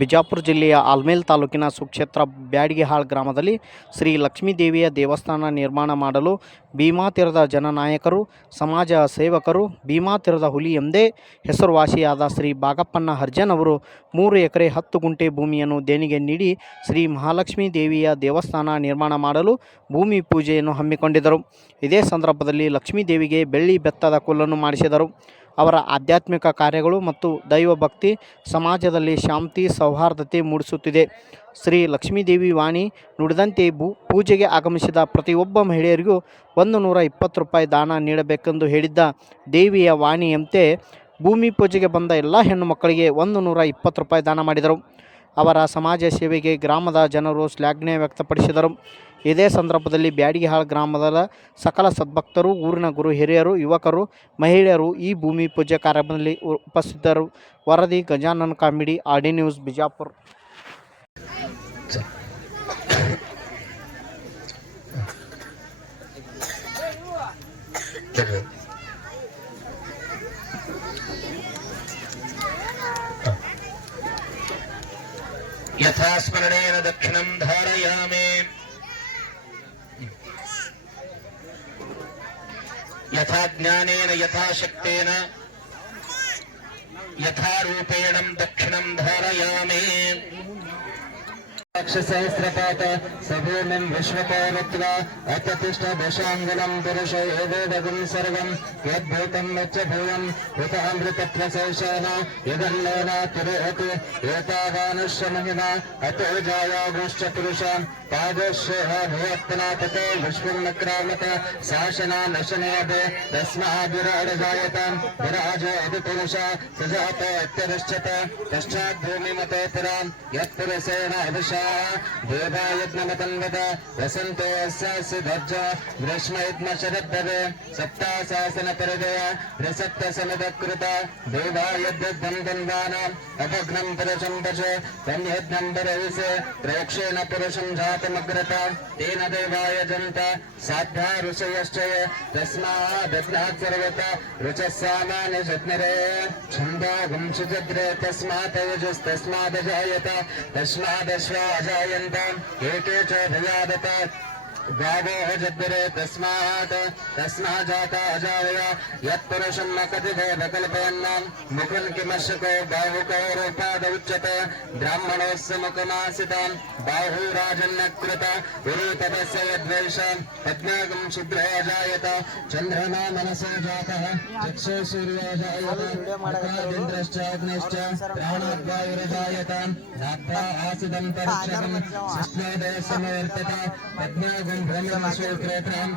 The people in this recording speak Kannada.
ಬಿಜಾಪುರ ಜಿಲ್ಲೆಯ ಆಲ್ಮೇಲ್ ತಾಲೂಕಿನ ಸುಕ್ಷೇತ್ರ ಬ್ಯಾಡಗಿಹಾಳ್ ಗ್ರಾಮದಲ್ಲಿ ಶ್ರೀ ಲಕ್ಷ್ಮೀದೇವಿಯ ದೇವಸ್ಥಾನ ನಿರ್ಮಾಣ ಮಾಡಲು ಭೀಮಾ ತೀರದ ಜನನಾಯಕರು, ಸಮಾಜ ಸೇವಕರು, ಭೀಮಾ ತೀರದ ಹುಲಿ ಎಂದೇ ಹೆಸರುವಾಸಿಯಾದ ಶ್ರೀ ಬಾಗಪ್ಪನ ಹರ್ಜನ್ ಅವರು 3 ಎಕರೆ 10 ಗುಂಟೆ ಭೂಮಿಯನ್ನು ದೇಣಿಗೆ ನೀಡಿ ಶ್ರೀ ಮಹಾಲಕ್ಷ್ಮೀ ದೇವಿಯ ದೇವಸ್ಥಾನ ನಿರ್ಮಾಣ ಮಾಡಲು ಭೂಮಿ ಪೂಜೆಯನ್ನು ಹಮ್ಮಿಕೊಂಡಿದ್ದರು. ಇದೇ ಸಂದರ್ಭದಲ್ಲಿ ಲಕ್ಷ್ಮೀ ದೇವಿಗೆ ಬೆಳ್ಳಿ ಬೆತ್ತದ ಕೊಲ್ಲನ್ನು ಮಾಡಿಸಿದರು. ಅವರ ಆಧ್ಯಾತ್ಮಿಕ ಕಾರ್ಯಗಳು ಮತ್ತು ದೈವಭಕ್ತಿ ಸಮಾಜದಲ್ಲಿ ಶಾಂತಿ ಸೌಹಾರ್ದತೆ ಮೂಡಿಸುತ್ತಿದೆ. ಶ್ರೀ ಲಕ್ಷ್ಮೀದೇವಿ ವಾಣಿ ನುಡಿದಂತೆ ಪೂಜೆಗೆ ಆಗಮಿಸಿದ ಪ್ರತಿಯೊಬ್ಬ ಮಹಿಳೆಯರಿಗೂ 120 ರೂಪಾಯಿ ದಾನ ನೀಡಬೇಕೆಂದು ಹೇಳಿದ್ದ ದೇವಿಯ ವಾಣಿಯಂತೆ ಭೂಮಿ ಪೂಜೆಗೆ ಬಂದ ಎಲ್ಲ ಹೆಣ್ಣು ಮಕ್ಕಳಿಗೆ 120 ರೂಪಾಯಿ ದಾನ ಮಾಡಿದರು. ಅವರ ಸಮಾಜ ಸೇವೆಗೆ ಗ್ರಾಮದ ಜನರು ಶ್ಲಾಘನೆ ವ್ಯಕ್ತಪಡಿಸಿದರು. ಇದೇ ಸಂದರ್ಭದಲ್ಲಿ ಬ್ಯಾಡಗಿಹಾಳ್ ಗ್ರಾಮದ ಸಕಲ ಸದ್ಭಕ್ತರು, ಊರಿನ ಗುರು ಹಿರಿಯರು, ಯುವಕರು, ಮಹಿಳೆಯರು ಈ ಭೂಮಿ ಪೂಜೆ ಕಾರ್ಯಕ್ರಮದಲ್ಲಿ ಉಪಸ್ಥಿತರು. ವರದಿ ಗಜಾನನ್ ಕಾಮಿಡಿ, ಆರ್ಡಿ ನ್ಯೂಸ್, ಬಿಜಾಪುರ. ಯಥಾ ಸ್ಮರಣೇನ ದಕ್ಷಿಣಂ ಧಾರಯಾಮಿ ಯಥಾ ಜ್ಞಾನೇನ ಯಥಾ ಶಕ್ತೇನ ಯಥಾ ರೂಪೇಣ ದಕ್ಷಿಣಂ ಧಾರಯಾಮಿ. सहस्रपात सभूमिं विश्वपावत्वा अततिष्ठ दशाङ्गुलं पुरुष एवेदगुं सर्वं यद्भूतं यच्च भूयं हुतामृतप्रशोषेण यदल्लेना तिरोहति एतावानुष्य महिमा अतो जायागुश्च पुरुषां पादोश्यः भूयत्तना ततो विश्वं नक्रामत शासना नशनेदे तस्माद्विराडजायतां विराजो अभिपुरुषा सुजात अत्यरिष्यत पश्चाद्भूमिमतो पुरां यत्पुरुषेण अभिषा देवायज्ञमतन्वत वसन्तो अस्यास्य ध्वजा ग्रीष्मयुग्म शरद्दवे सप्ताशासनपरिदय त्रिसप्तसमिदकृता देवायद्युद्धं दन्वानाम् अभग्नं पुरुषं पशु तन्यज्ञं परविसे प्रेक्षेण पुरुषं जातमग्रता तेन देवाय जन्त साध्या ऋषयश्च तस्मादग्नात् सर्वता ऋचः सामान्य शत्नरे छन्दो गुंशुजद्रे तस्मात् यजुस्तस्मादजायत तस्मादश्वा अजायन्ताम् एके च भयादत गावो जद्रे तस्माजाता अजावया यत्पुरुषं न कथितो विकल्पयन्नाम् मुकुन् किमशको बाहुको रूपाद उच्यते ब्राह्मणोऽस्य मुखमासिताम् बाहुराजन्यकृत उरूतपस्य यद्वेषाम् पद्मागं शुद्रो अजायत चन्द्रमा मनसो जातः चक्षु सूर्योऽजायत प्राणाद्वायुरजायताम् नाभ्या आसिदं परीक्षकम् शिष्णोदयसमवर्तत पद्मागं ब्रह्मशूक्रेत्रां